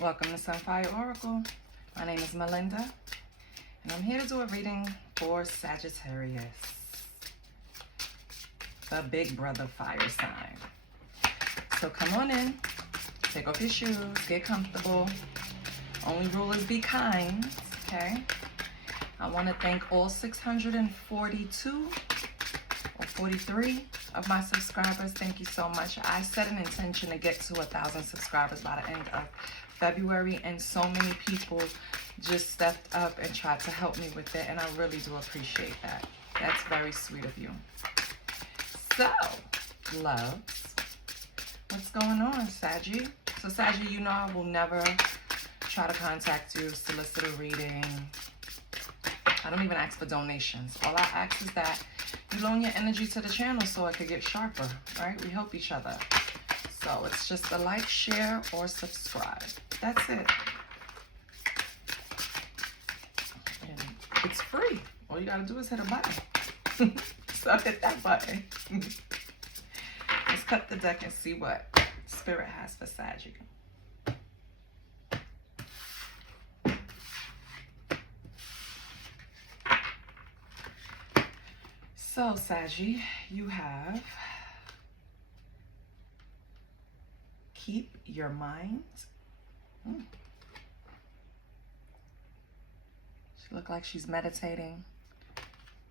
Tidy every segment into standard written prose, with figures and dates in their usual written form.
Welcome to Sunfire Oracle. My name is Melinda, and I'm here to do a reading for Sagittarius, the big brother fire sign. So come on in, take off your shoes, get comfortable. Only rule is be kind, okay? I want to thank all 642 or 43 of my subscribers. Thank you so much. I set an intention to get to 1,000 subscribers by the end of February, and so many people just stepped up and tried to help me with it, and I really do appreciate that. That's very sweet of you. So, loves, what's going on, Saggy? So, Saggy, you know I will never try to contact you, solicit a reading. I don't even ask for donations. All I ask is that you loan your energy to the channel so it could get sharper, right? We help each other. So it's just a like, share, or subscribe. That's it. And it's free. All you gotta do is hit a button. So hit that button. Let's cut the deck and see what Spirit has for Saggy. So, Saggy, you have keep your mind. She looks like she's meditating,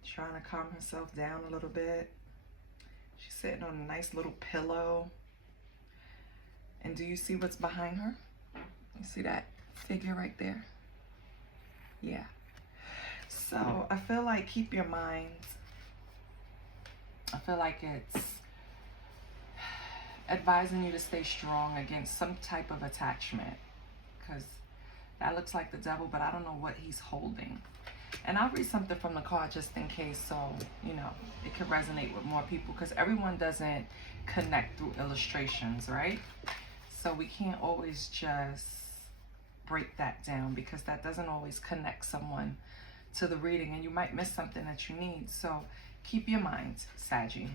trying to calm herself down a little bit. She's sitting on a nice little pillow. And do you see what's behind her? You see that figure right there? Yeah. So I feel like keep your mind. I feel like it's advising you to stay strong against some type of attachment, because that looks like the devil, but I don't know what he's holding. And I'll read something from the card just in case, so you know it could resonate with more people, because everyone doesn't connect through illustrations, right? So we can't always just break that down, because that doesn't always connect someone to the reading, and you might miss something that you need. So keep your mind, Saggy.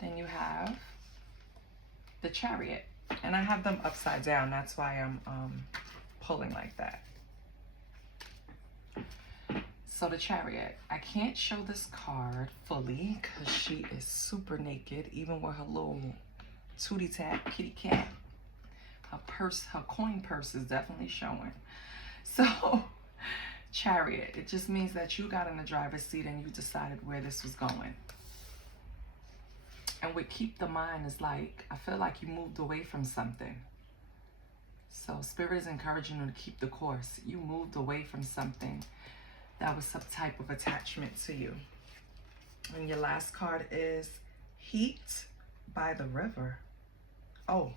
Then you have the Chariot, and I have them upside down. That's why I'm pulling like that. So the Chariot, I can't show this card fully because she is super naked, even with her little tootie tap kitty cat. Her purse, her coin purse is definitely showing. So Chariot, it just means that you got in the driver's seat and you decided where this was going. And with keep the mind is like, I feel like you moved away from something. So Spirit is encouraging you to keep the course. You moved away from something that was some type of attachment to you. And your last card is Heat by the River. Oh,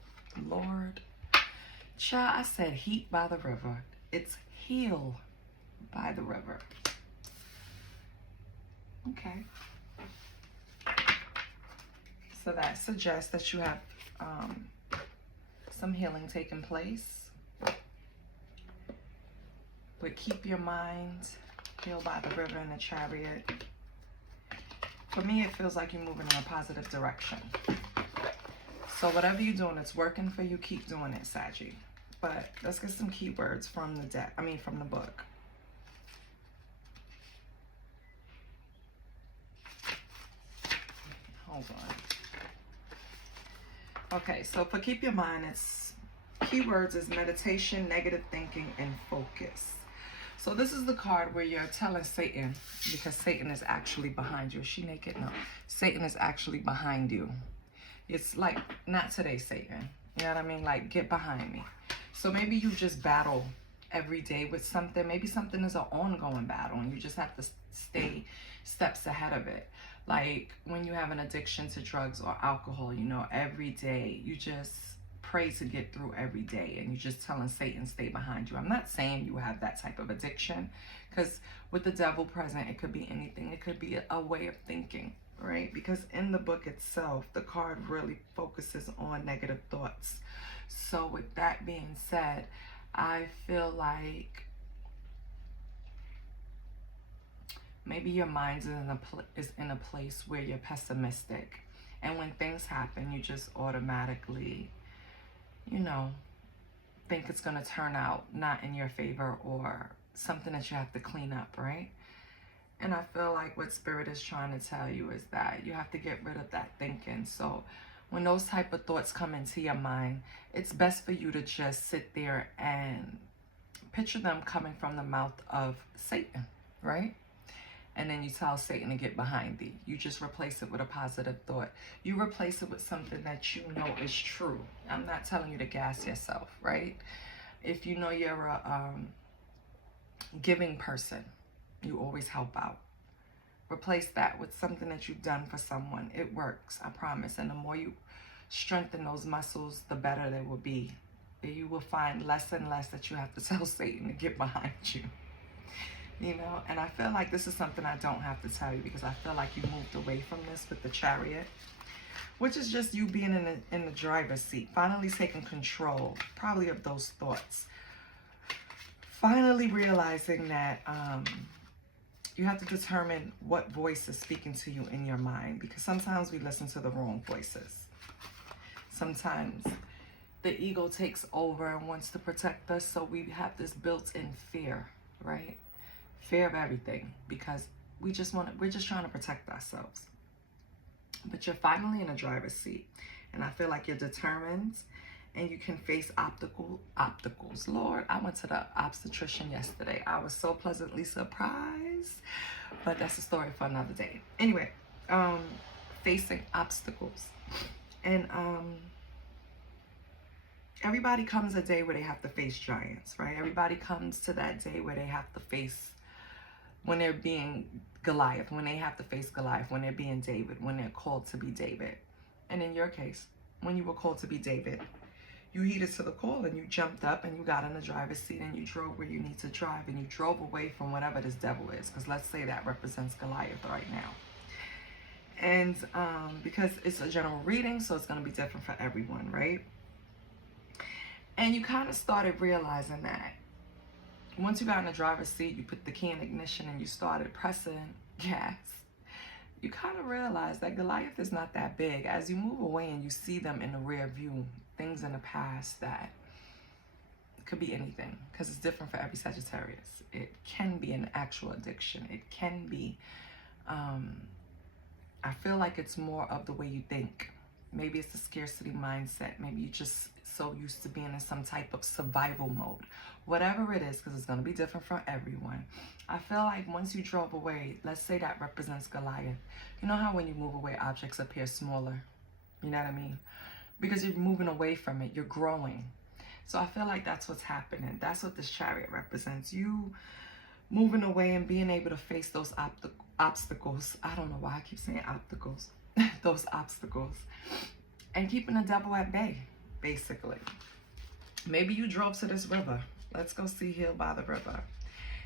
Lord. Child, I said heat by the river. It's heal by the river. Okay. So that suggests that you have some healing taking place. But keep your mind, heal by the river and the Chariot. For me, it feels like you're moving in a positive direction. So whatever you're doing, it's working for you, keep doing it, Saggy. But let's get some keywords from the deck, from the book. Hold on. Okay, so for keep your mind, it's keywords is meditation, negative thinking, and focus. So this is the card where you're telling Satan, because Satan is actually behind you. Is she naked? No. Satan is actually behind you. It's like, not today, Satan. You know what I mean? Like, get behind me. So maybe you just battle every day with something. Maybe something is an ongoing battle and you just have to stay steps ahead of it. Like when you have an addiction to drugs or alcohol, you know, every day you just pray to get through every day, and you're just telling Satan, stay behind you. I'm not saying you have that type of addiction, because with the devil present, it could be anything. It could be a way of thinking, right? Because in the book itself, the card really focuses on negative thoughts. So with that being said, I feel like maybe your mind is in a place where you're pessimistic And when things happen, you just automatically, you know, think it's going to turn out not in your favor or something that you have to clean up, right? And I feel like what Spirit is trying to tell you is that you have to get rid of that thinking. So when those type of thoughts come into your mind, it's best for you to just sit there and picture them coming from the mouth of Satan, right? And then you tell Satan to get behind thee. You just replace it with a positive thought. You replace it with something that you know is true. I'm not telling you to gas yourself, right? If you know you're a giving person, you always help out. Replace that with something that you've done for someone. It works, I promise. And the more you strengthen those muscles, the better they will be. You will find less and less that you have to tell Satan to get behind you. You know, and I feel like this is something I don't have to tell you, because I feel like you moved away from this with the Chariot, which is just you being in the driver's seat, finally taking control, probably of those thoughts. Finally realizing that you have to determine what voice is speaking to you in your mind, because sometimes we listen to the wrong voices. Sometimes the ego takes over and wants to protect us, so we have this built-in fear, right? Fear of everything, because we're just trying to protect ourselves. But you're finally in a driver's seat, and I feel like you're determined, and you can face obstacles. Lord, I went to the obstetrician yesterday. I was so pleasantly surprised, but that's a story for another day. Anyway, facing obstacles, and everybody comes a day where they have to face giants, right? Everybody comes to that day where they have to face, when they're being Goliath, when they have to face Goliath, when they're being David, when they're called to be David. And in your case, when you were called to be David, you heeded to the call and you jumped up and you got in the driver's seat and you drove where you need to drive, and you drove away from whatever this devil is, because let's say that represents Goliath right now. And because it's a general reading, so it's going to be different for everyone, right? And you kind of started realizing that once you got in the driver's seat, you put the key in ignition and you started pressing gas, you kind of realize that Goliath is not that big. As you move away and you see them in the rear view, things in the past that could be anything, because it's different for every Sagittarius. It can be an actual addiction. It can be, I feel like it's more of the way you think. Maybe it's the scarcity mindset. Maybe you're just so used to being in some type of survival mode. Whatever it is, because it's going to be different for everyone. I feel like once you drove away, let's say that represents Goliath. You know how when you move away, objects appear smaller? You know what I mean? Because you're moving away from it. You're growing. So I feel like that's what's happening. That's what this Chariot represents. You moving away and being able to face those obstacles. I don't know why I keep saying obstacles. Those obstacles. And keeping the devil at bay, basically. Maybe you drove to this river. Let's go see Healed by the River.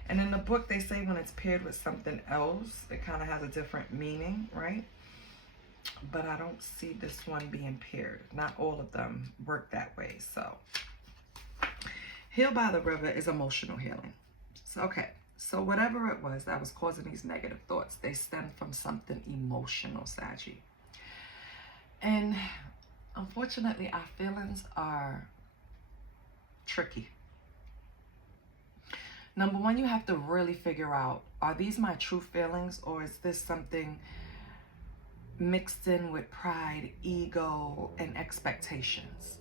And in the book, they say when it's paired with something else, it kind of has a different meaning, right? But I don't see this one being paired. Not all of them work that way. So, Healed by the River is emotional healing. So, okay. So whatever it was that was causing these negative thoughts, they stem from something emotional, Saggy. And unfortunately, our feelings are tricky. Number one, you have to really figure out, are these my true feelings, or is this something mixed in with pride, ego, and expectations?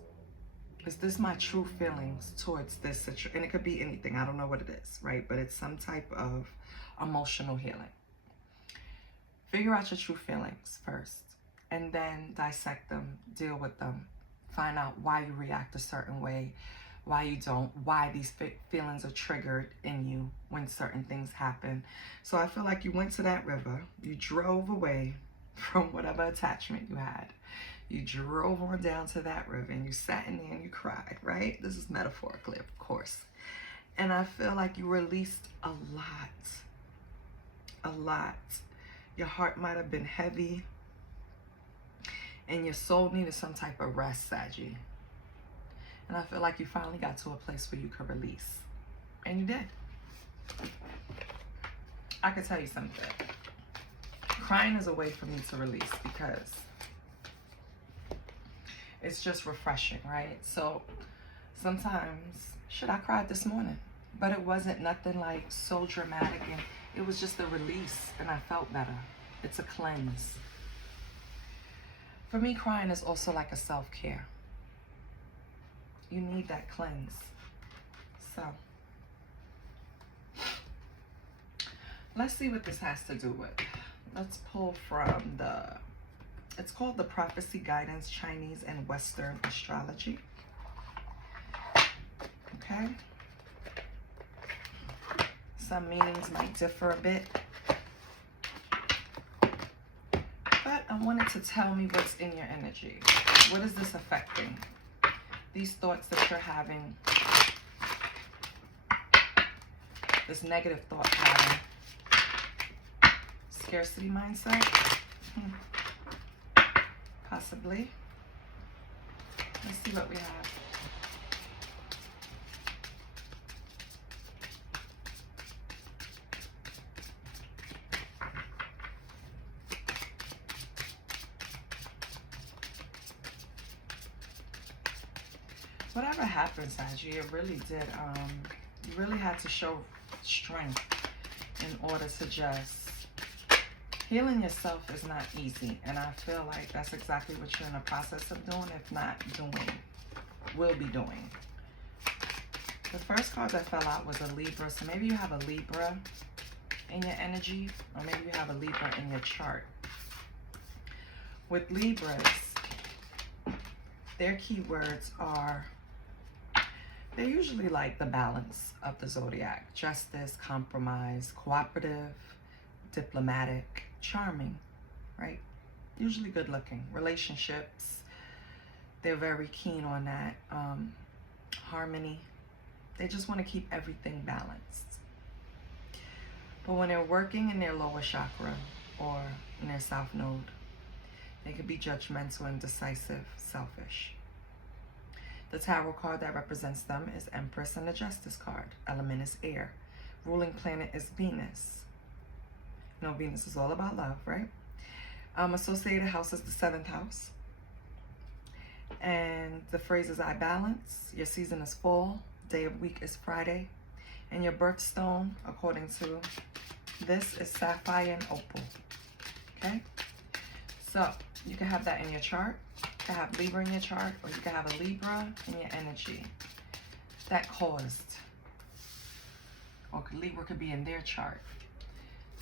Is this my true feelings towards this situation? And it could be anything. I don't know what it is, right? But it's some type of emotional healing. Figure out your true feelings first, and then dissect them, deal with them, find out why you react a certain way, why you don't, why these feelings are triggered in you when certain things happen. So I feel like you went to that river, you drove away from whatever attachment you had. You drove on down to that river and you sat in there and you cried, right? This is metaphorically, of course. And I feel like you released a lot. Your heart might have been heavy and your soul needed some type of rest, Saggy. And I feel like you finally got to a place where you could release. And you did. I could tell you something. Crying is a way for me to release, because it's just refreshing, right? So sometimes, shit, I cried this morning, but it wasn't nothing like so dramatic, and it was just a release, and I felt better. It's a cleanse. For me, crying is also like a self-care. You need that cleanse. So let's see what this has to do with. Let's pull from it's called the Prophecy Guidance, Chinese and Western Astrology. Okay. Some meanings might differ a bit, but I wanted to tell me what's in your energy. What is this affecting? These thoughts that you're having, this negative thought pattern, scarcity mindset, possibly. Let's see what we have. Whatever happened, Saggy, it really did. You really had to show strength in order to just... Healing yourself is not easy, and I feel like that's exactly what you're in the process of doing, if not doing, will be doing. The first card that fell out was a Libra, so maybe you have a Libra in your energy, or maybe you have a Libra in your chart. With Libras, their keywords are... They're usually like the balance of the zodiac. Justice, compromise, cooperative, diplomatic, charming, right? Usually good looking. Relationships, they're very keen on that. Harmony. They just want to keep everything balanced. But when they're working in their lower chakra or in their south node, they could be judgmental, indecisive, selfish. The tarot card that represents them is Empress, and the Justice card. Element is air. Ruling planet is Venus. You know, Venus is all about love, right? Associated house is the 7th house. And the phrase is I balance. Your season is fall. Day of week is Friday. And your birthstone, according to this, is sapphire and opal. Okay? So you can have that in your chart. You can have Libra in your chart, or you can have a Libra in your energy. That caused, or Libra could be in their chart,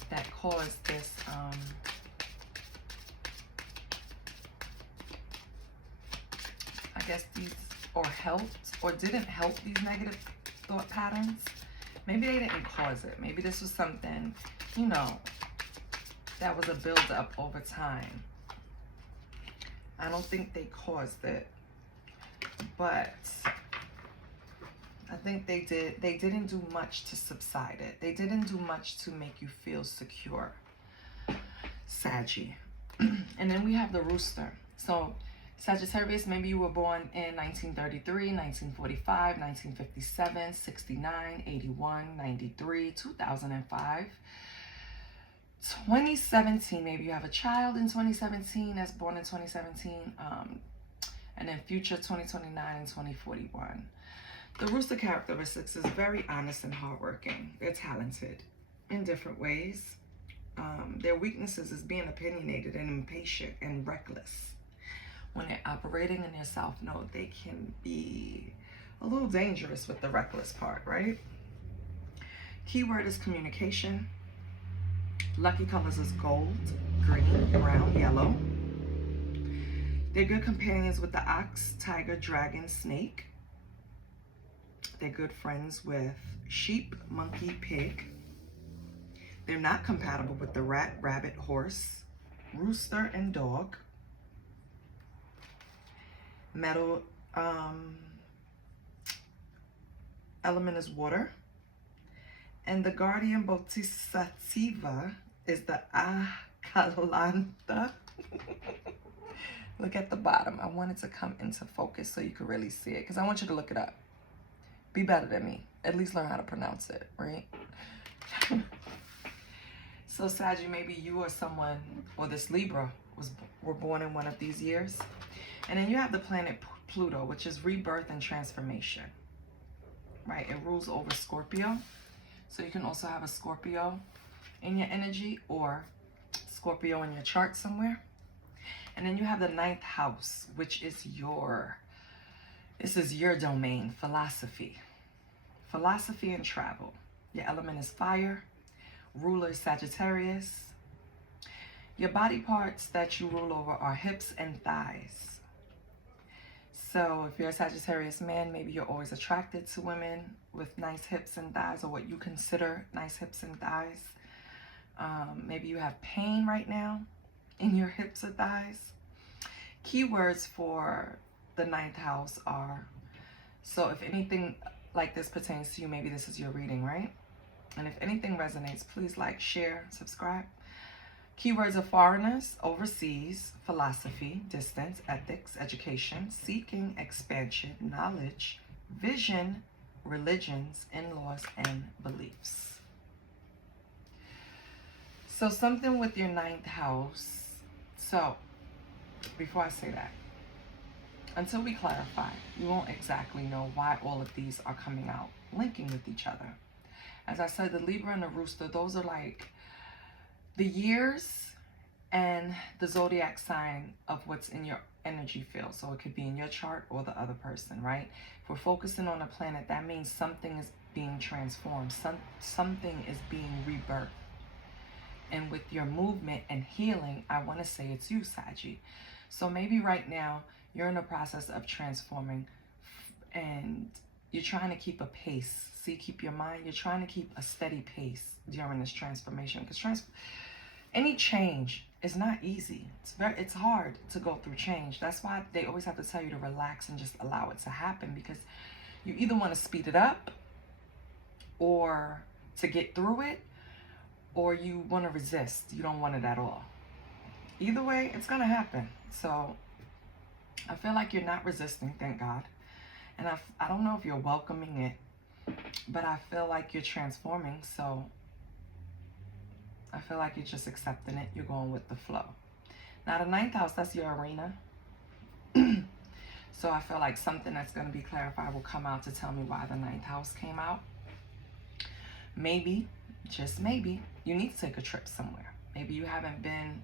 that caused this I guess these, or helped, or didn't help these negative thought patterns. Maybe they didn't cause it. Maybe this was something, you know, that was a build-up over time. I don't think they caused it, but I think they did. They didn't do much to subside it. They didn't do much to make you feel secure, Saggy. And then we have the rooster. So Sagittarius, maybe you were born in 1933, 1945, 1957, 69, 81, 93, 2005. 2017, maybe you have a child in 2017 that's born in 2017, and then future 2029 and 2041. The rooster characteristics is very honest and hardworking. They're talented in different ways. Their weaknesses is being opinionated and impatient and reckless. When they're operating in their south node, they can be a little dangerous with the reckless part, right? Keyword is communication. Lucky colors is gold, green, brown, yellow. They're good companions with the ox, tiger, dragon, snake. They're good friends with sheep, monkey, pig. They're not compatible with the rat, rabbit, horse, rooster, and dog. Metal element is water. And the guardian bodhisattva is the Akalanta. Look at the bottom. I want it to come into focus so you can really see it, because I want you to look it up. Be better than me. At least learn how to pronounce it, right? So, Saggy, maybe you or someone, or this Libra, were born in one of these years. And then you have the planet Pluto, which is rebirth and transformation, right? It rules over Scorpio. So you can also have a Scorpio in your energy or Scorpio in your chart somewhere. And then you have the 9th house, which is this is your domain, philosophy. Philosophy and travel. Your element is fire. Ruler is Sagittarius. Your body parts that you rule over are hips and thighs. So if you're a Sagittarius man, maybe you're always attracted to women with nice hips and thighs, or what you consider nice hips and thighs. Maybe you have pain right now in your hips or thighs. Keywords for the 9th house are, so if anything like this pertains to you, maybe this is your reading, right? And if anything resonates, please like, share, subscribe. Keywords are foreigners, overseas, philosophy, distance, ethics, education, seeking, expansion, knowledge, vision, religions, in-laws, and beliefs. So something with your 9th house. So before I say that, until we clarify, you won't exactly know why all of these are coming out, linking with each other. As I said, the Libra and the Rooster, those are like the years and the zodiac sign of what's in your energy field. So it could be in your chart or the other person, right? If we're focusing on a planet, that means something is being transformed. Something is being rebirthed. And with your movement and healing, I want to say it's you, Saggy. So maybe right now you're in the process of transforming and you're trying to keep a pace. See, keep your mind. You're trying to keep a steady pace during this transformation, because any change is not easy. It's hard to go through change. That's why they always have to tell you to relax and just allow it to happen, because you either want to speed it up or to get through it, or you want to resist. You don't want it at all. Either way, it's going to happen. So I feel like you're not resisting, thank God. And I don't know if you're welcoming it, but I feel like you're transforming. So I feel like you're just accepting it. You're going with the flow. Now the 9th house, that's your arena. So I feel like something that's going to be clarified will come out to tell me why the 9th house came out. Maybe, just maybe, you need to take a trip somewhere. Maybe you haven't been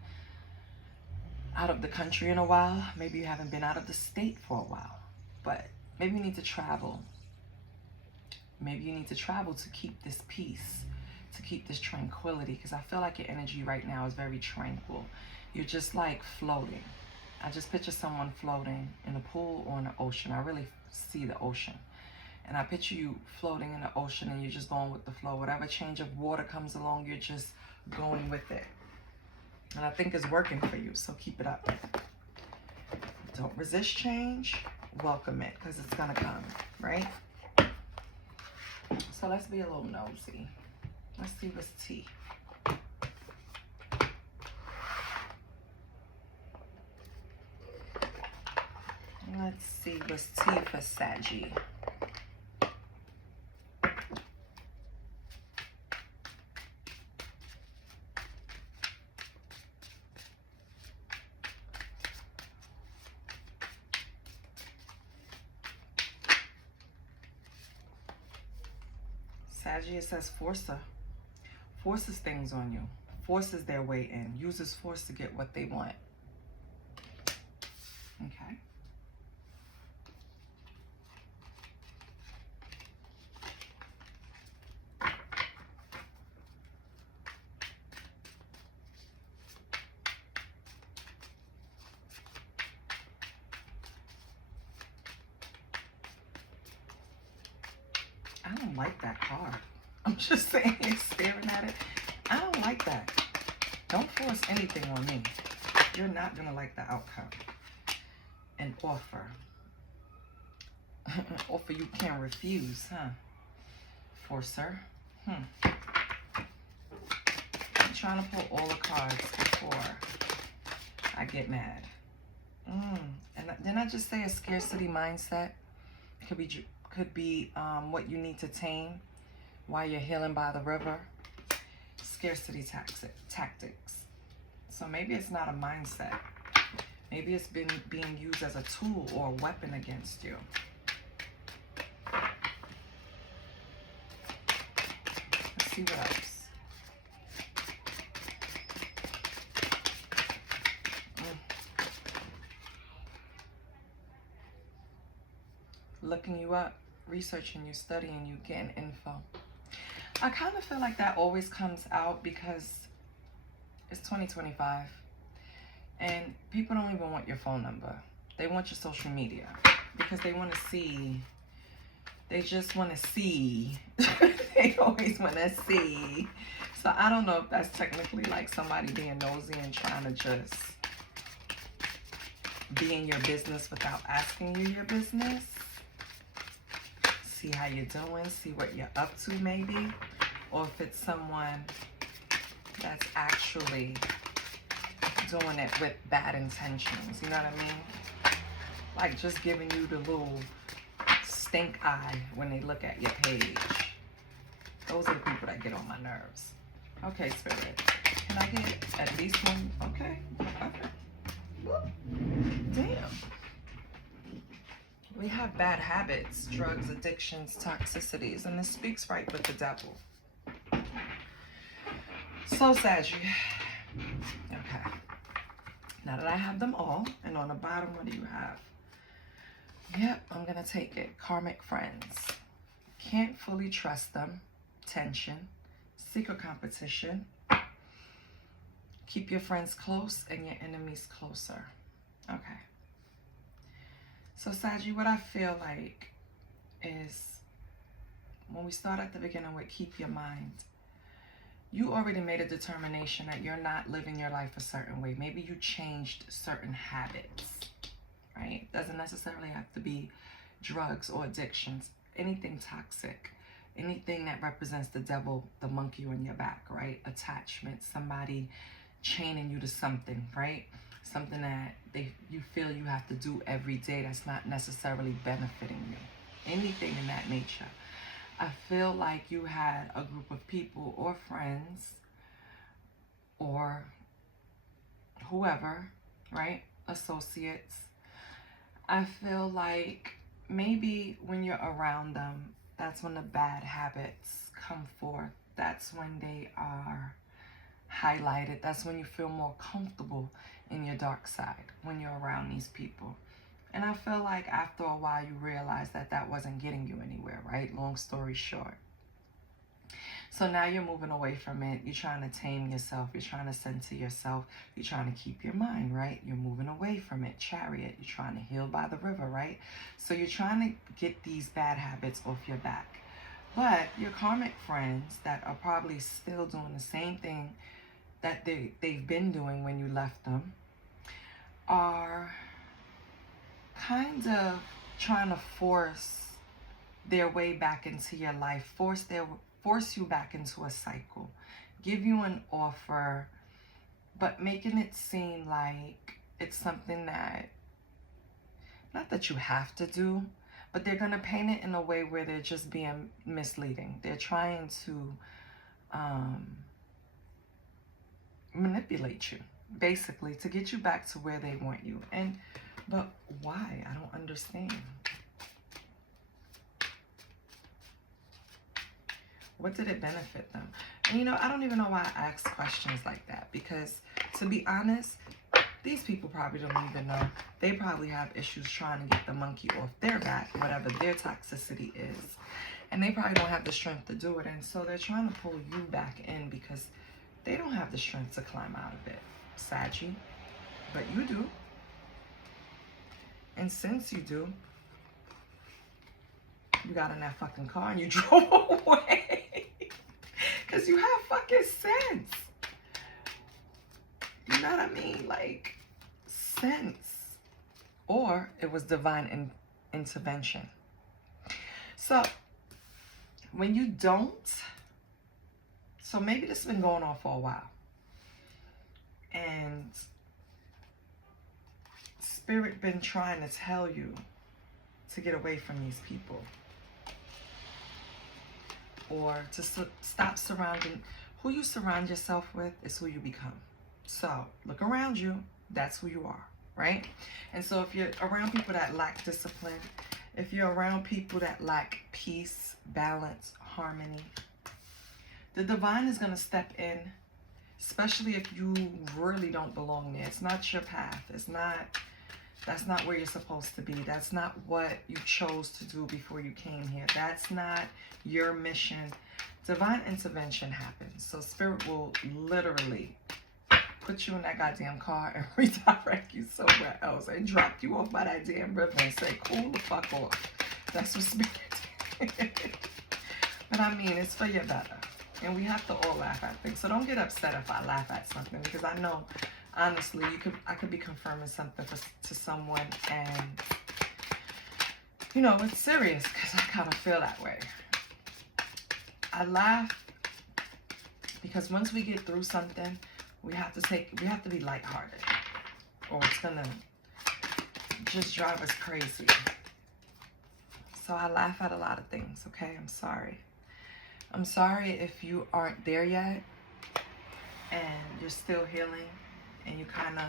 out of the country in a while. Maybe you haven't been out of the state for a while. But maybe you need to travel. Maybe you need to travel to keep this peace, to keep this tranquility, because I feel like your energy right now is very tranquil. You're just like floating. I just picture someone floating in a pool or in the ocean. I really see the ocean. And I picture you floating in the ocean and you're just going with the flow. Whatever change of water comes along, you're just going with it. And I think it's working for you, so keep it up. Don't resist change. Welcome it, because it's going to come, right? So let's be a little nosy. Let's see what's tea. Let's see what's tea for Saggy. Saggy, it says forces things on you, forces their way in, uses force to get what they want. Okay. I don't like that card. I'm just saying, staring at it. I don't like that. Don't force anything on me. You're not going to like the outcome. An offer. Offer you can't refuse, huh? Forcer. I'm trying to pull all the cards before I get mad. And didn't I just say a scarcity mindset? Could be what you need to tame while you're healing by the river. Scarcity tactics. So maybe it's not a mindset. Maybe it's been being used as a tool or a weapon against you. Let's see what else. Looking you up, researching you, studying you, getting info. I kind of feel like that always comes out because it's 2025 and people don't even want your phone number. They want your social media because they want to see. They just want to see. They always want to see. So I don't know if that's technically like somebody being nosy and trying to just be in your business without asking you your business. See how you're doing, see what you're up to maybe. Or if it's someone that's actually doing it with bad intentions, you know what I mean? Like just giving you the little stink eye when they look at your page. Those are the people that get on my nerves. Okay, Spirit. Can I get at least one? Okay. Okay. Damn. We have bad habits, drugs, addictions, toxicities, and this speaks right with the devil. So, Sagittarius. Okay. Now that I have them all, and on the bottom, what do you have? Yep, I'm going to take it. Karmic friends. Can't fully trust them. Tension. Secret competition. Keep your friends close and your enemies closer. Okay. So, Sagittarius, what I feel like is when we start at the beginning with keep your mind, you already made a determination that you're not living your life a certain way. Maybe you changed certain habits, right? Doesn't necessarily have to be drugs or addictions, anything toxic, anything that represents the devil, the monkey on your back, right? Attachment, somebody chaining you to something, right? Something that you feel you have to do every day that's not necessarily benefiting you. Anything in that nature. I feel like you had a group of people or friends or whoever, right? Associates. I feel like maybe when you're around them, that's when the bad habits come forth. That's when they are highlighted. That's when you feel more comfortable in your dark side, when you're around these people. And I feel like after a while you realize that that wasn't getting you anywhere, right? Long story short. So now you're moving away from it. You're trying to tame yourself. You're trying to center yourself. You're trying to keep your mind, right? You're moving away from it. Chariot. You're trying to heal by the river, right? So you're trying to get these bad habits off your back. But your karmic friends that are probably still doing the same thing that they've been doing when you left them are kind of trying to force their way back into your life, force you back into a cycle, give you an offer, but making it seem like it's something that, not that you have to do, but they're going to paint it in a way where they're just being misleading. They're trying to manipulate you, basically, to get you back to where they want you. But why? I don't understand. What did it benefit them? And you know, I don't even know why I ask questions like that, because to be honest, these people probably don't even know. They probably have issues trying to get the monkey off their back, whatever their toxicity is. And they probably don't have the strength to do it. And so they're trying to pull you back in because they don't have the strength to climb out of it, Saggy. But you do. And since you do, you got in that fucking car and you drove away. Because you have fucking sense. You know what I mean? Like, sense. Or it was divine intervention. So, when you don't, so maybe this has been going on for a while. And Spirit been trying to tell you to get away from these people. Or to stop surrounding. Who you surround yourself with is who you become. So, look around you. That's who you are, right? And so if you're around people that lack discipline, if you're around people that lack peace, balance, harmony, the divine is going to step in, especially if you really don't belong there. It's not your path. That's not where you're supposed to be. That's not what you chose to do before you came here. That's not your mission. Divine intervention happens. So Spirit will literally put you in that goddamn car and redirect you somewhere else and drop you off by that damn river and say, cool the fuck off. That's what Spirit did. But I mean, it's for your better. And we have to all laugh at things. So don't get upset if I laugh at something, because I know, honestly, I could be confirming something to someone, and you know, it's serious, because I kind of feel that way. I laugh because once we get through something, we have to be lighthearted, or it's gonna just drive us crazy. So I laugh at a lot of things, okay? I'm sorry. I'm sorry if you aren't there yet and you're still healing and you kind of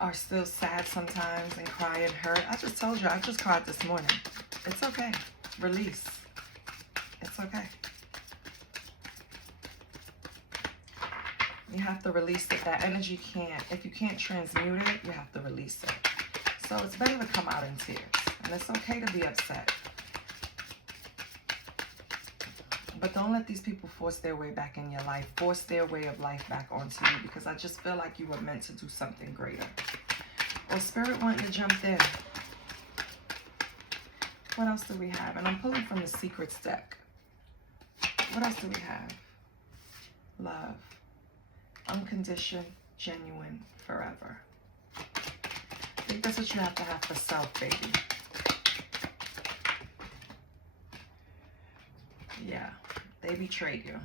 are still sad sometimes and cry and hurt. I just told you, I just cried this morning. It's okay. Release. It's okay. You have to release it. That energy if you can't transmute it, you have to release it. So it's better to come out in tears. And it's okay to be upset. But don't let these people force their way back in your life. Force their way of life back onto you, because I just feel like you were meant to do something greater. Or Spirit wanting to jump in. What else do we have? And I'm pulling from the Secrets deck. What else do we have? Love. Unconditioned, genuine, forever. I think that's what you have to have for self, baby. Yeah, they betrayed you.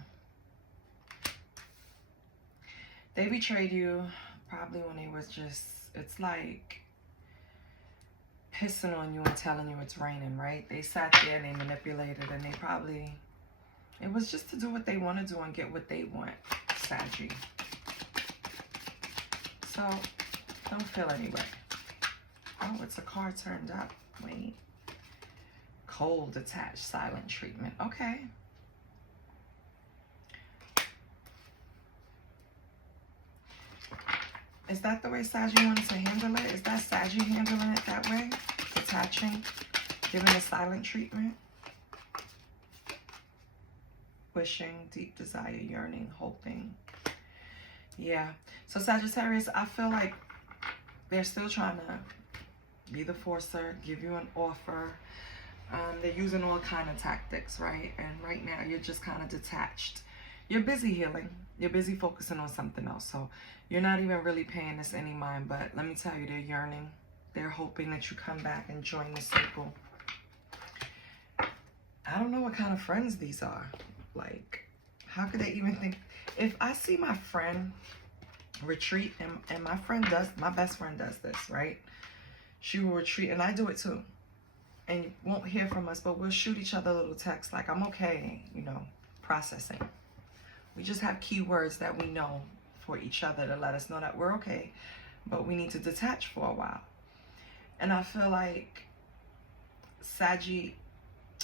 They betrayed you probably when they was just, it's like pissing on you and telling you it's raining, right? They sat there and they manipulated, and they probably, it was just to do what they want to do and get what they want, Saggy. So, don't feel any way. Oh, it's a card turned up. Wait. Cold, detached, silent treatment. Okay. Is that the way Saggy wanted to handle it? Is that Saggy handling it that way? Detaching, giving a silent treatment? Wishing, deep desire, yearning, hoping. Yeah. So Sagittarius, I feel like they're still trying to be the forcer, give you an offer. They're using all kind of tactics, right? And right now you're just kind of detached. You're busy healing. You're busy focusing on something else. So you're not even really paying this any mind. But let me tell you, they're yearning. They're hoping that you come back and join the circle. I don't know what kind of friends these are. Like, how could they even think? If I see my friend retreat, and my best friend does this, right? She will retreat, and I do it too. And you won't hear from us, but we'll shoot each other little texts like, I'm okay, you know, processing. We just have keywords that we know for each other to let us know that we're okay, but we need to detach for a while. And I feel like, Saggy,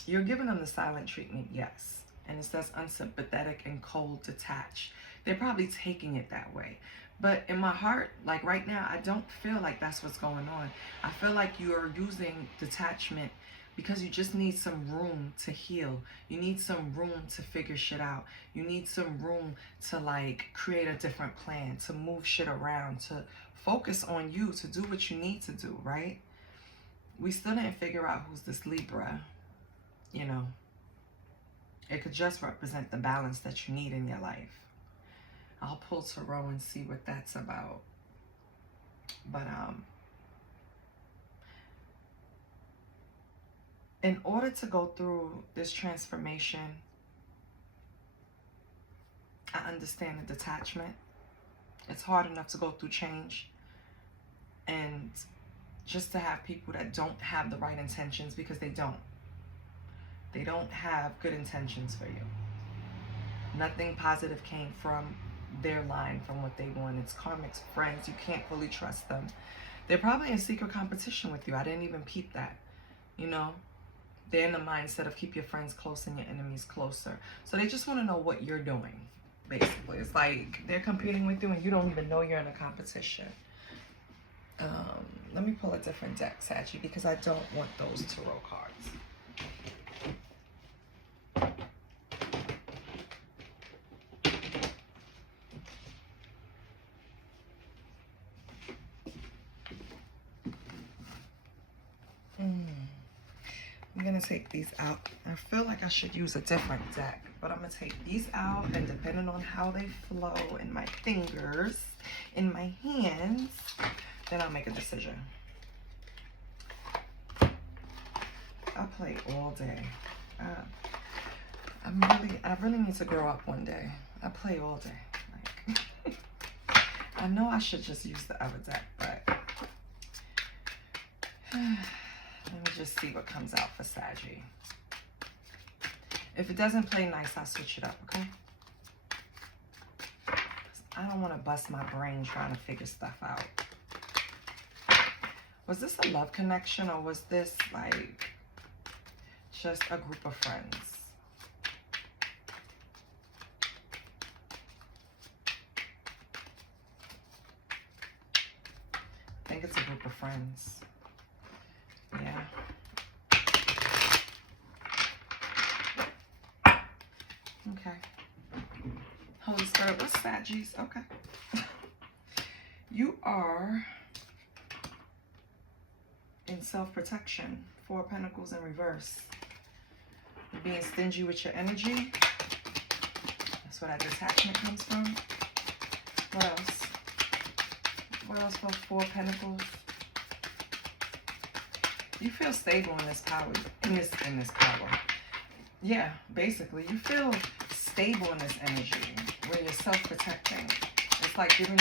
you're giving them the silent treatment, yes. And it says unsympathetic and cold, detached. They're probably taking it that way. But in my heart, like right now, I don't feel like that's what's going on. I feel like you are using detachment because you just need some room to heal. You need some room to figure shit out. You need some room to like create a different plan, to move shit around, to focus on you, to do what you need to do, right? We still didn't figure out who's this Libra, you know. It could just represent the balance that you need in your life. I'll pull tarot and see what that's about. But in order to go through this transformation, I understand the detachment. It's hard enough to go through change. And just to have people that don't have the right intentions, because they don't. They don't have good intentions for you. Nothing positive came from their line, from what they want. It's karmic friends. You can't fully trust them. They're probably in secret competition with you. I didn't even peep that. You know, they're in the mindset of keep your friends close and your enemies closer. So they just want to know what you're doing, basically. It's like they're competing with you and you don't even know you're in a competition. Let me pull a different deck, Saggy, because I don't want those tarot cards. I'm gonna take these out. I feel like I should use a different deck, but I'm gonna take these out, and depending on how they flow in my fingers, in my hands, then I'll make a decision. I'll play all day. I really need to grow up one day. I play all day. Like, I know I should just use the other deck, but let me just see what comes out for Saggy. If it doesn't play nice, I'll switch it up, okay? I don't want to bust my brain trying to figure stuff out. Was this a love connection, or was this like just a group of friends? I think it's a group of friends. Yeah. Okay. Holy Spirit, what's Saggies? Okay. You are in self-protection. 4 of Pentacles in reverse. You're being stingy with your energy. That's where that detachment comes from. What else? What else for 4 of Pentacles? You feel stable in this power. In this power. Yeah, basically. You feel stable in this energy where you're self-protecting. It's like giving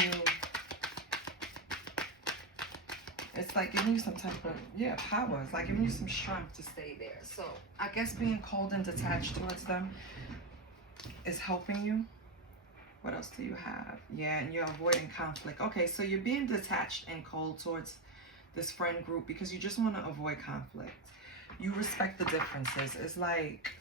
you some type of, yeah, power. It's like giving you some strength to stay there. So I guess being cold and detached towards them is helping you. What else do you have? Yeah, and you're avoiding conflict. Okay, so you're being detached and cold towards this friend group because you just want to avoid conflict. You respect the differences. It's like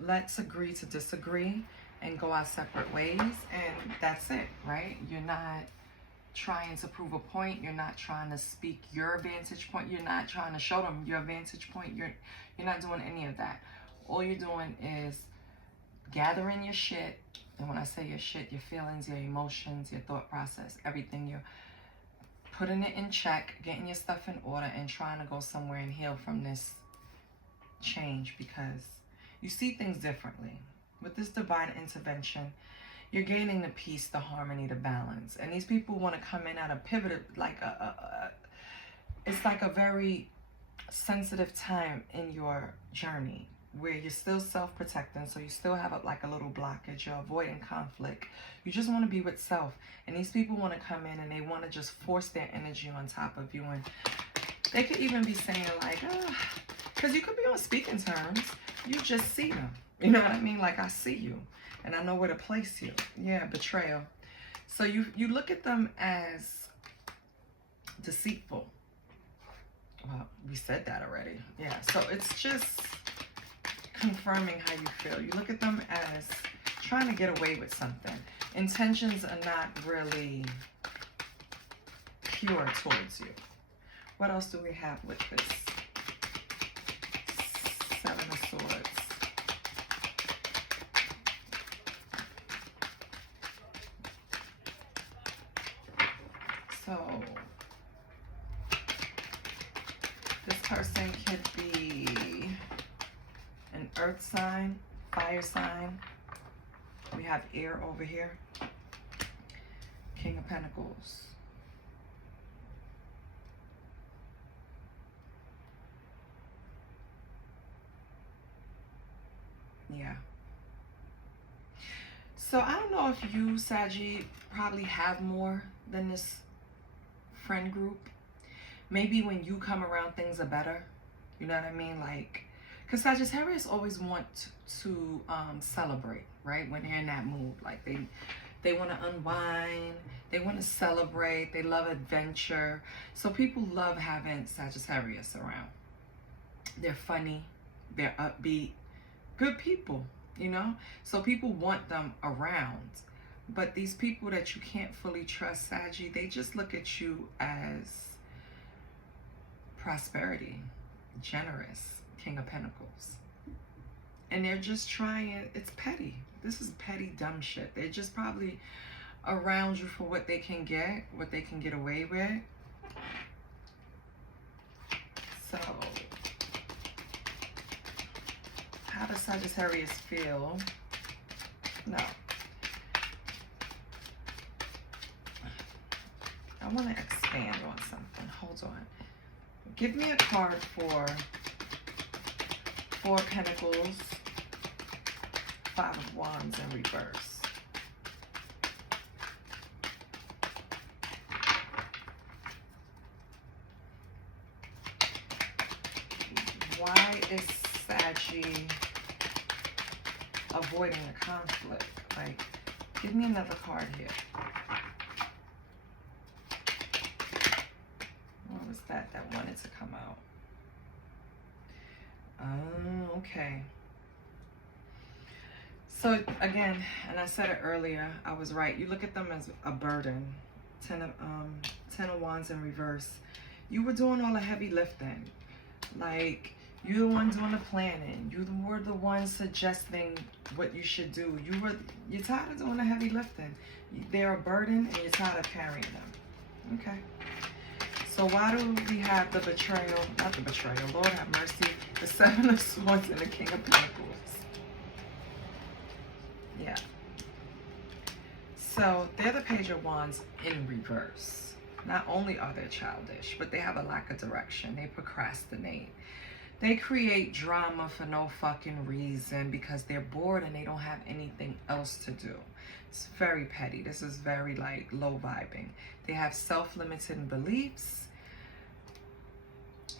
let's agree to disagree and go our separate ways, and that's it, right? You're not trying to prove a point. You're not trying to speak your vantage point. You're not trying to show them your vantage point. You're not doing any of that. All you're doing is gathering your shit. And when I say your shit, your feelings, your emotions, your thought process, everything, you're putting it in check, getting your stuff in order, and trying to go somewhere and heal from this change because you see things differently. With this divine intervention, you're gaining the peace, the harmony, the balance. And these people want to come in at a pivot, like it's like a very sensitive time in your journey where you're still self-protecting, so you still have like a little blockage. You're avoiding conflict. You just want to be with self. And these people want to come in and they want to just force their energy on top of you. And they could even be saying like, because you could be on speaking terms. You just see them. You know what I mean? Like, I see you and I know where to place you. Yeah, betrayal. So you look at them as deceitful. Well, we said that already. Yeah, so it's just confirming how you feel. You look at them as trying to get away with something. Intentions are not really pure towards you. What else do we have with this? 7 of Swords. So this person could be an earth sign, fire sign. We have air over here. King of Pentacles. Yeah. So I don't know if you, Saggy, probably have more than this friend group. Maybe when you come around, things are better. You know what I mean? Like, because Sagittarius always want to celebrate, right? When they're in that mood. Like, They want to unwind. They want to celebrate. They love adventure. So people love having Sagittarius around. They're funny. They're upbeat. Good people, you know? So people want them around. But these people that you can't fully trust, Saggy, they just look at you as prosperity, generous, King of Pentacles. And they're just trying, it's petty. This is petty, dumb shit. They're just probably around you for what they can get away with. So, how does Sagittarius feel? No. I want to expand on something. Hold on. Give me a card for Four of Pentacles, Five of Wands in reverse. Why is Saggy avoiding a conflict? Like, give me another card here. What was that wanted to come out? Oh, okay. So again, and I said it earlier, I was right. You look at them as a burden. Ten of Wands in reverse. You were doing all the heavy lifting. Like, you're the one doing the planning. You were the one suggesting what you should do. You're tired of doing the heavy lifting. They're a burden and you're tired of carrying them. Okay. So why do we have the betrayal, not the betrayal, Lord have mercy, the Seven of Swords and the King of Pentacles? Yeah. So they're the Page of Wands in reverse. Not only are they childish, but they have a lack of direction. They procrastinate. They create drama for no fucking reason because they're bored and they don't have anything else to do. It's very petty. This is very like low vibing. They have self-limiting beliefs.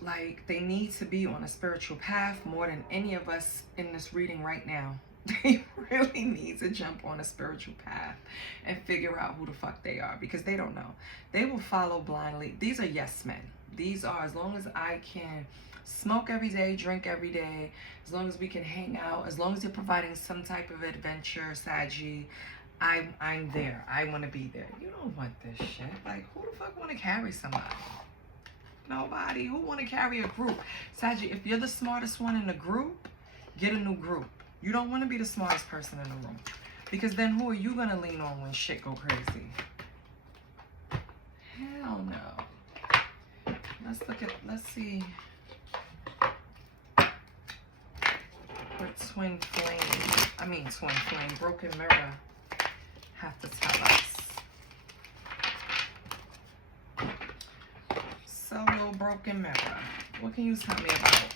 Like, they need to be on a spiritual path more than any of us in this reading right now. They really need to jump on a spiritual path and figure out who the fuck they are, because they don't know. They will follow blindly. These are yes men. These are, as long as I can smoke every day, drink every day, as long as we can hang out, as long as you're providing some type of adventure, Saggy, I'm there. I want to be there. You don't want this shit. Like, who the fuck want to carry somebody? Nobody. Who want to carry a group? Saggy, if you're the smartest one in the group, get a new group. You don't want to be the smartest person in the room, because then who are you going to lean on when shit go crazy? Hell no. Let's see what twin flame, broken mirror have to tell us. Solo broken mirror. What can you tell me about,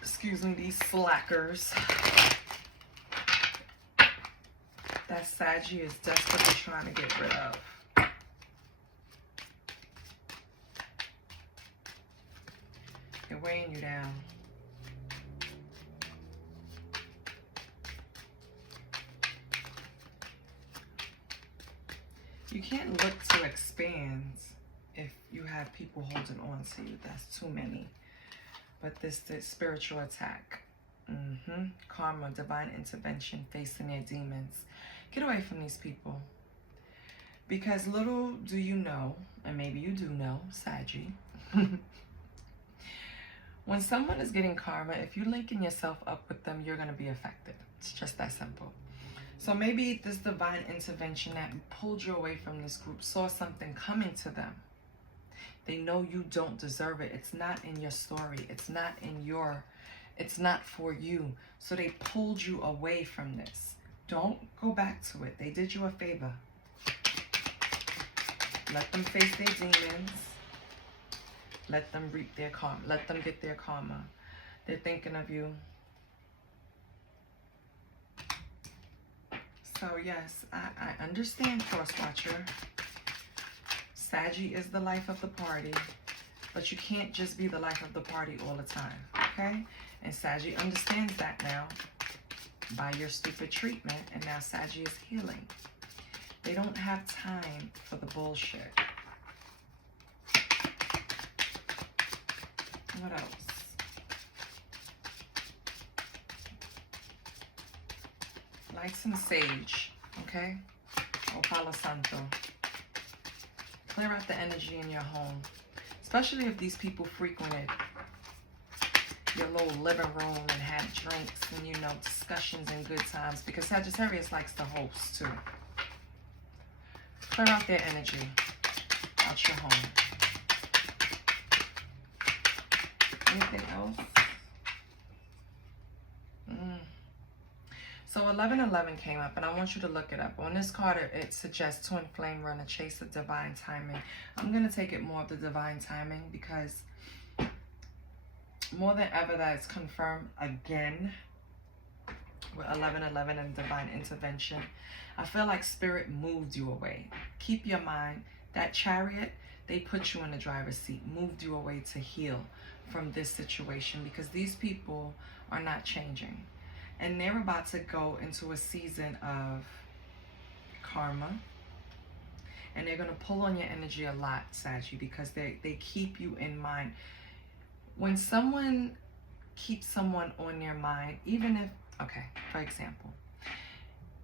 excuse me, these slackers that Saggy is desperately trying to get rid of? They're weighing you down. You can't look to expand if you have people holding on to you. That's too many. But this spiritual attack. Karma, divine intervention, facing their demons. Get away from these people. Because little do you know, and maybe you do know, Saggy, when someone is getting karma, if you're linking yourself up with them, you're going to be affected. It's just that simple. So maybe this divine intervention that pulled you away from this group saw something coming to them. They know you don't deserve it. It's not in your story. It's not for you. So they pulled you away from this. Don't go back to it. They did you a favor. Let them face their demons. Let them reap their karma. Let them get their karma. They're thinking of you. So yes, I understand, Cross Watcher. Saggy is the life of the party, but you can't just be the life of the party all the time, okay? And Saggy understands that now. by your stupid treatment, and now Saggy is healing. They don't have time for the bullshit. What else? Like some sage, okay? Or Palo Santo. Clear out the energy in your home. Especially if these people frequented your little living room and had drinks and, you know, discussions and good times. Because Sagittarius likes to host, too. Clear out their energy out your home. Anything else? So 1111 came up, and I want you to look it up. On this card, it suggests twin flame runner, chase of divine timing. I'm going to take it more of the divine timing because more than ever that is confirmed again with 1111 and divine intervention. I feel like spirit moved you away. Keep your mind. That chariot, they put you in the driver's seat, moved you away to heal from this situation because these people are not changing. And they're about to go into a season of karma. And they're going to pull on your energy a lot, Saggy, because they keep you in mind. When someone keeps someone on their mind, even if, okay, for example,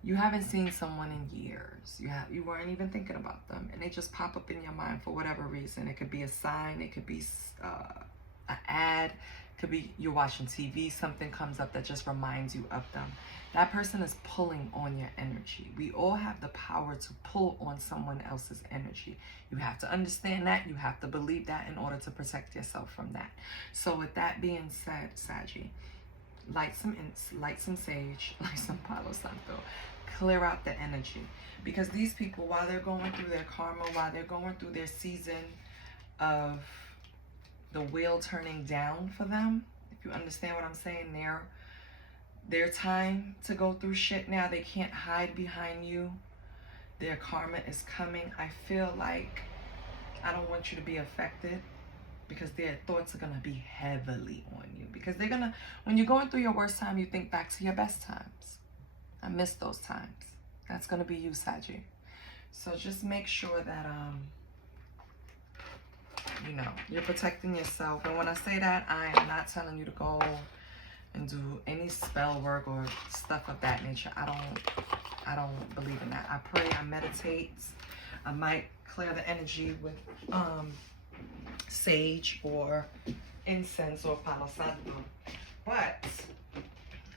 you haven't seen someone in years. You weren't even thinking about them. And they just pop up in your mind for whatever reason. It could be a sign. It could be an ad. Could be you're watching TV, something comes up that just reminds you of them. That person is pulling on your energy. We all have the power to pull on someone else's energy. You have to understand that. You have to believe that in order to protect yourself from that. So with that being said, Saggy, light some sage, light some Palo Santo. Clear out the energy. Because these people, while they're going through their karma, while they're going through their season of the wheel turning down for them, if you understand what I'm saying, their time to go through shit now, they can't hide behind you. Their karma is coming. I feel like I don't want you to be affected because their thoughts are gonna be heavily on you because they're gonna, when you're going through your worst time, you think back to your best times. I miss those times. That's gonna be you, Saggy. So just make sure that you know, you're protecting yourself. And when I say that, I am not telling you to go and do any spell work or stuff of that nature. I don't believe in that. I pray, I meditate. I might clear the energy with sage or incense or Palo Santo. But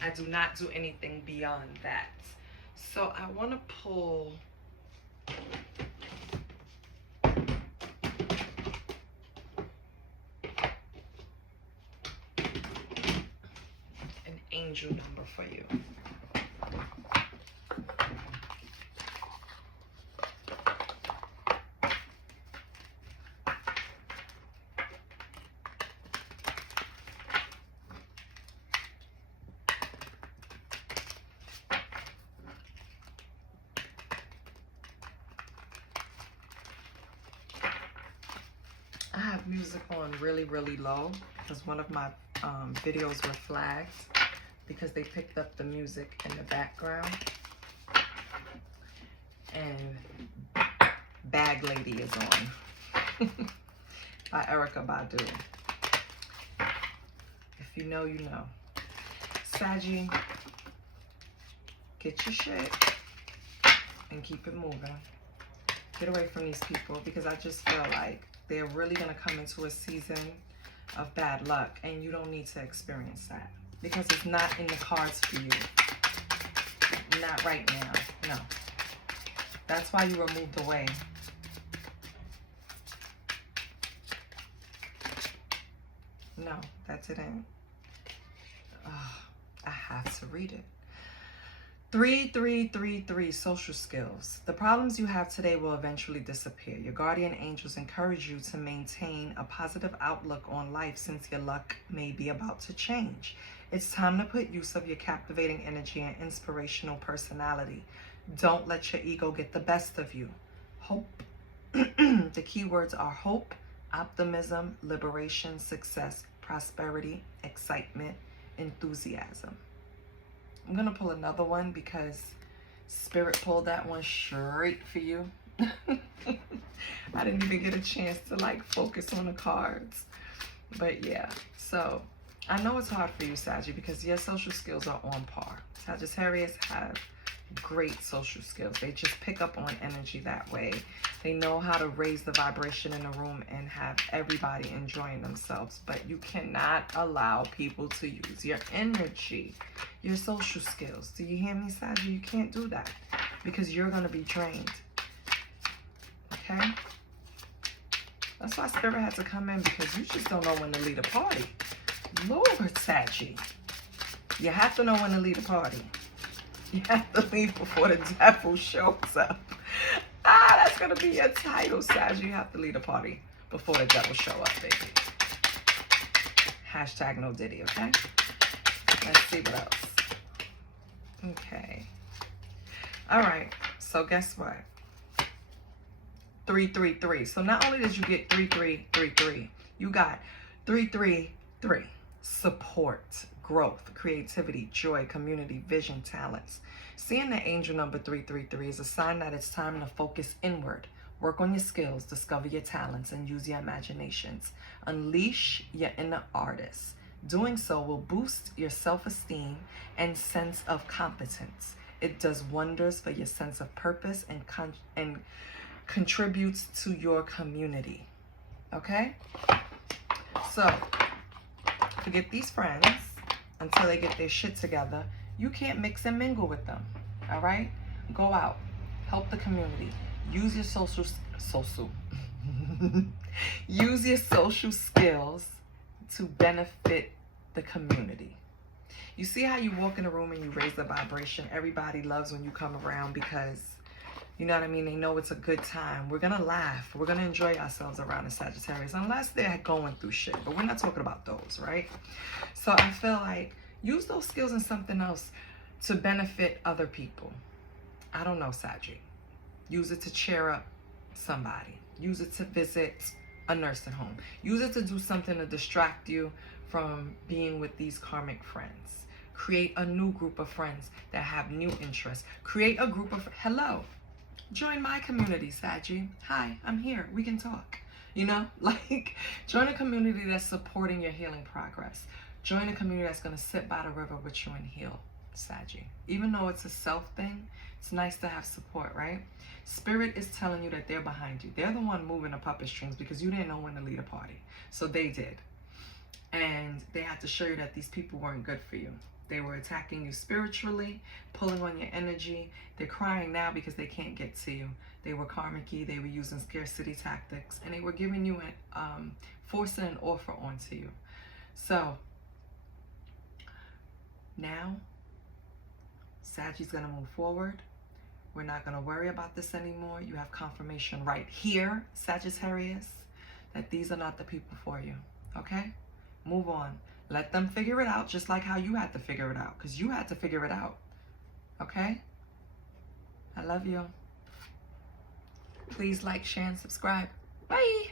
I do not do anything beyond that. So I want to pull angel number for you. I have music on really, really low because one of my videos were flagged because they picked up the music in the background. And Bag Lady is on by Erica Badu. If you know, you know. Saggy, get your shit and keep it moving. Get away from these people because I just feel like they're really going to come into a season of bad luck and you don't need to experience that because it's not in the cards for you. Not right now. No. That's why you were moved away. No, that didn't. I have to read it. 3333, social skills. The problems you have today will eventually disappear. Your guardian angels encourage you to maintain a positive outlook on life since your luck may be about to change. It's time to put use of your captivating energy and inspirational personality. Don't let your ego get the best of you. Hope. The key words are hope, optimism, liberation, success, prosperity, excitement, enthusiasm. I'm going to pull another one because Spirit pulled that one straight for you. I didn't even get a chance to like focus on the cards. But yeah, so I know it's hard for you, Saggy, because your social skills are on par. Sagittarius have great social skills. They just pick up on energy that way. They know how to raise the vibration in a room and have everybody enjoying themselves. But you cannot allow people to use your energy, your social skills. Do you hear me, Saggy? You can't do that because you're going to be trained. Okay? That's why Spirit had to come in, because you just don't know when to lead a party. Lord, Saggy. You have to know when to lead a party. You have to leave before the devil shows up. Ah, that's going to be your title, Sag. You have to lead a party before the devil show up, baby. Hashtag no Diddy, okay? Let's see what else. Okay. All right. So guess what? 333. So not only did you get 3333, you got 333. Support, growth, creativity, joy, community, vision, talents. Seeing the angel number 333 is a sign that it's time to focus inward. Work on your skills, discover your talents, and use your imaginations. Unleash your inner artist. Doing so will boost your self-esteem and sense of competence. It does wonders for your sense of purpose and contributes to your community. Okay? So, forget these friends until they get their shit together. You can't mix and mingle with them. All right? Go out. Help the community. Use your use your social skills to benefit the community. You see how you walk in a room and you raise the vibration? Everybody loves when you come around because, you know what I mean? They know it's a good time. We're going to laugh. We're going to enjoy ourselves around the Sagittarius, unless they're going through shit. But we're not talking about those, right? So I feel like use those skills in something else to benefit other people. I don't know, Saggy. Use it to cheer up somebody. Use it to visit a nursing home. Use it to do something to distract you from being with these karmic friends. Create a new group of friends that have new interests. Create a group of... Hello. Join my community, Saggy. Hi, I'm here. We can talk. You know, like, join a community that's supporting your healing progress. Join a community that's going to sit by the river with you and heal, Saggy. Even though it's a self thing, it's nice to have support, right? Spirit is telling you that they're behind you. They're the one moving the puppet strings because you didn't know when to lead a party. So they did. And they had to show you that these people weren't good for you. They were attacking you spiritually, pulling on your energy. They're crying now because they can't get to you. They were karmic-y. They were using scarcity tactics. And they were giving you, forcing an offer onto you. So, now, Saggy's going to move forward. We're not going to worry about this anymore. You have confirmation right here, Sagittarius, that these are not the people for you. Okay? Move on. Let them figure it out, just like how you had to figure it out, because you had to figure it out. Okay? I love you. Please like, share, and subscribe. Bye.